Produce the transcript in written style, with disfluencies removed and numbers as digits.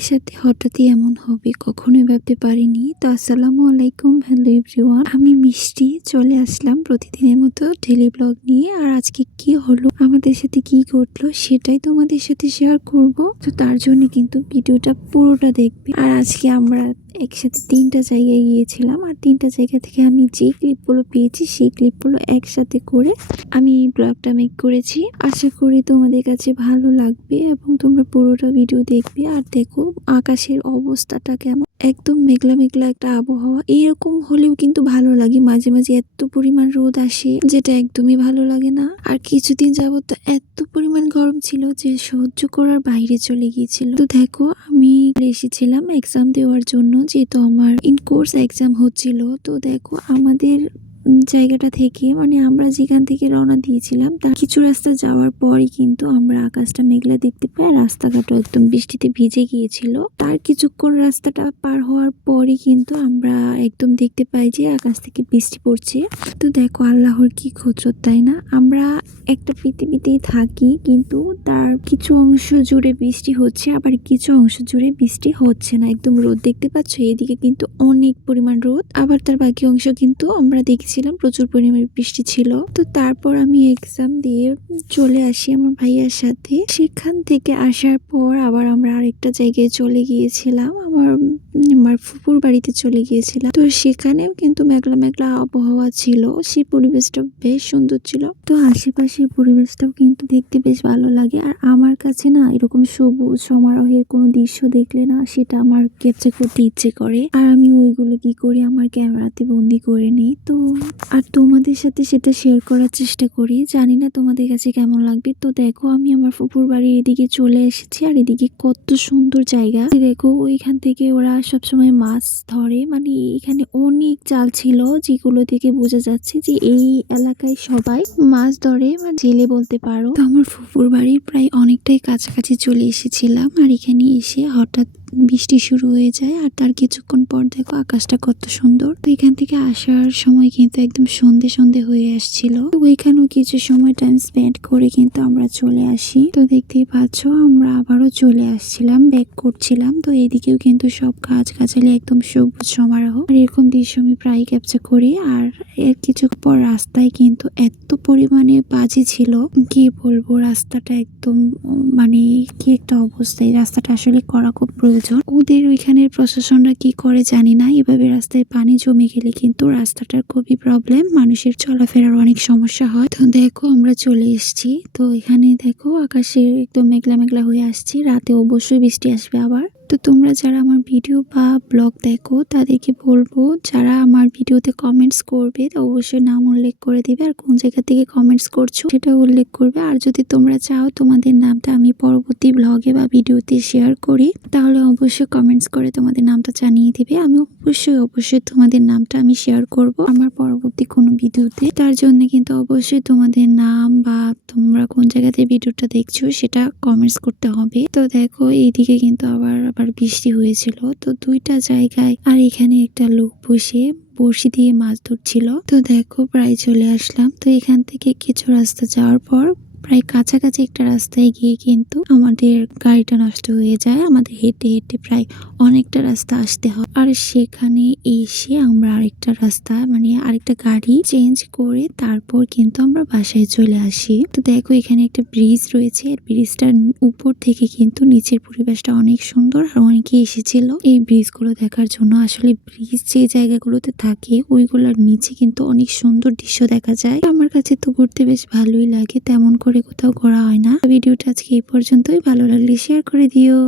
আমাদের সাথে হঠাৎই এমন হবে কখনোই ভাবতে পারিনি। তো আসসালামু আলাইকুম, হ্যালো এভরিওয়ান। আমি মিষ্টি চলে আসলাম প্রতিদিনের মতো ডেইলি ব্লগ নিয়ে। আর আজকে কি হলো, আমাদের সাথে কি ঘটলো সেটাই তোমাদের সাথে শেয়ার করব। তো তার জন্য কিন্তু ভিডিওটা পুরোটা দেখবে। আর আজকে আমরা একসাথে 3টা জায়গায় গিয়েছিলাম, আর 3টা জায়গা থেকে আমি যে ক্লিপগুলো পেয়েছি সেই ক্লিপগুলো একসাথে করে আমি এই ব্লগটা মেক করেছি। আশা করি তোমাদের কাছে ভালো লাগবে এবং তোমরা পুরোটা ভিডিও দেখবে। আর দেখো আকাশের অবস্থাটা কেমন, একদম মেঘলা মেঘলা একটা আবহাওয়া। এরকম হলেও কিন্তু ভালো লাগে, মাঝে মাঝে এত পরিমাণ রোদ আসে যেটা একদমই ভালো লাগে না। আর কিছুদিন যাবত তো এত পরিমাণ গরম ছিল যে সহ্য করার বাইরে চলে গিয়েছিল। তো দেখো আমি এসেছিলাম এক্সাম দেওয়ার জন্য, যেহেতু আমার ইন কোর্স এক্সাম হচ্ছিল। তো দেখো আমাদের জায়গাটা থেকে, মানে আমরা যেখান থেকে রওনা দিয়েছিলাম তার কিছু রাস্তা যাওয়ার পরই কিন্তু আমরা আকাশটা মেঘলা দেখতে পাই। রাস্তাঘাটও একদম বৃষ্টিতে ভিজে গিয়েছিল। তার কিছুক্ষণ রাস্তাটা পার হওয়ার পরই কিন্তু আমরা একদম দেখতে পাই যে আকাশ থেকে বৃষ্টি পড়ছে। তো দেখো আল্লাহর কি কুদরত, তাই না? আমরা একটা পৃথিবীতেই থাকি, কিন্তু তার কিছু অংশ জুড়ে বৃষ্টি হচ্ছে, আবার কিছু অংশ জুড়ে বৃষ্টি হচ্ছে না। একদম রোদ দেখতে পাচ্ছ, এদিকে কিন্তু অনেক পরিমাণ রোদ, আবার তার বাকি অংশ কিন্তু আমরা দেখছিলাম প্রচুর পরিমাণে বৃষ্টি ছিল। তো তারপর আমি এক্সাম দিয়ে চলে আসি আমার ভাইয়ার সাথে। সেখান থেকে আসার পর আবার আমরা আরেকটা জায়গায় চলে গিয়েছিলাম, আমার ফুপুর বাড়িতে চলে গিয়েছিলাম। তো সেখানেও কিন্তু মেঘলা মেঘলা আবহাওয়া ছিল, সেই পরিবেশটা বেশ সুন্দর ছিল। তো আশেপাশের পরিবেশটাও কিন্তু দেখতে বেশ ভালো লাগে। আর আমার কাছে না এরকম সবুজ সমারোহের কোনো দৃশ্য দেখলে না সেটা আমার ক্যাপচার করতে ইচ্ছে করে, আর আমি ওইগুলো কি করি আমার ক্যামেরাতে বন্দি করে নিই। তো আর তোমাদের সাথে সেটা শেয়ার করার চেষ্টা করি, জানি না তোমাদের কাছে কেমন লাগবে। তো দেখো আমি আমার ফুপুর বাড়ির এদিকে চলে এসেছি, আর এদিকে কত সুন্দর জায়গা। দেখো ওইখান থেকে ওরা সবসময় মাছ ধরে, মানে এখানে অনেক জাল ছিল যেগুলো থেকে বোঝা যাচ্ছে যে এই এলাকায় সবাই মাছ ধরে, মানে জেলে বলতে পারো। তো আমার ফুপুর বাড়ির প্রায় অনেকটাই কাছাকাছি চলে এসেছিলাম, আর এখানে এসে হঠাৎ বৃষ্টি শুরু হয়ে যায়। আর তার কিছুক্ষণ পর দেখো আকাশটা কত সুন্দর। তো এখান থেকে আসার সময় কিন্তু একদম সন্ধে সন্ধে হয়ে আসছিল। তো ওইখানেও কিছু সময় টাইম স্পেন্ড করে কিন্তু আমরা চলে আসি। তো দেখতেই পাচ্ছ আমরা আবারও চলে আসছিলাম, ব্যাক করছিলাম। তো এদিকেও কিন্তু সব গাছ গাছালি একদম সবুজ সমারোহ, আর এরকম দৃশ্য আমি প্রায় ক্যাপচার করি। আর এর কিছু পর রাস্তায় কিন্তু এত পরিমাণে বাজি ছিল, কি বলবো, রাস্তাটা একদম মানে কি একটা অবস্থা। এই রাস্তাটা আসলে করা খুব প্রয়োজন। ওদের ওইখানের প্রশাসনরা কি করে জানি না, এভাবে রাস্তায় পানি জমে গেলে কিন্তু রাস্তাটার খুবই প্রবলেম, মানুষের চলাফেরার অনেক সমস্যা হয়। তো দেখো আমরা চলে এসেছি। তো এখানে দেখো আকাশে একদম মেঘলা মেঘলা হয়ে আসছে, রাতে অবশ্যই বৃষ্টি আসবে আবার। তো তোমরা যারা আমার ভিডিও বা ব্লগ দেখো তাদেরকে বলবো, যারা আমার ভিডিওতে কমেন্টস করবে অবশ্যই নাম উল্লেখ করে দিবে, আর কোন জায়গা থেকে কমেন্টস করছো সেটা উল্লেখ করবে। আর যদি তোমরা চাও তোমাদের নামটা আমি পরবর্তী ব্লগে বা ভিডিওতে শেয়ার করি, তাহলে অবশ্যই কমেন্টস করে তোমাদের নামটা জানিয়ে দিবে। আমি অবশ্যই তোমাদের নামটা আমি শেয়ার করব আমার পরবর্তী কোনো ভিডিওতে। তার জন্য কিন্তু অবশ্যই তোমাদের নাম বা তোমরা কোন জায়গাতে ভিডিওটা দেখছো সেটা কমেন্টস করতে হবে। তো দেখো এইদিকে কিন্তু আবার বৃষ্টি হয়েছিল, তো 2টা জায়গায়। আর এখানে একটা লোক বসে বড়শি দিয়ে মাছ ধরছিল। তো দেখো প্রায় চলে আসলাম। তো এখান থেকে কিছু রাস্তা যাওয়ার পর প্রায় কাছাকাছি একটা রাস্তায় গিয়ে কিন্তু আমাদের গাড়িটা নষ্ট হয়ে যায়, আমাদের হেঁটে হেঁটে প্রায় অনেকটা রাস্তা আসতে হয়। আর সেখানে এসে আমরা আরেকটা রাস্তা, মানে আরেকটা গাড়ি চেঞ্জ করে তারপর কিন্তু আমরা বাসায় চলে আসি। তো দেখো এখানে একটা ব্রিজ রয়েছে, ব্রিজটার উপর থেকে কিন্তু নিচের পরিবেশটা অনেক সুন্দর। আর অনেকে এসেছিল এই ব্রিজগুলো দেখার জন্য। আসলে ব্রিজ যে জায়গাগুলোতে থাকে ওইগুলোর নিচে কিন্তু অনেক সুন্দর দৃশ্য দেখা যায়। আমার কাছে তো ঘুরতে বেশ ভালোই লাগে, তেমন করে কোথাও ঘোরা হয় না। ভিডিওটা আজকে এই পর্যন্তই, ভালো লাগলে শেয়ার করে দিও।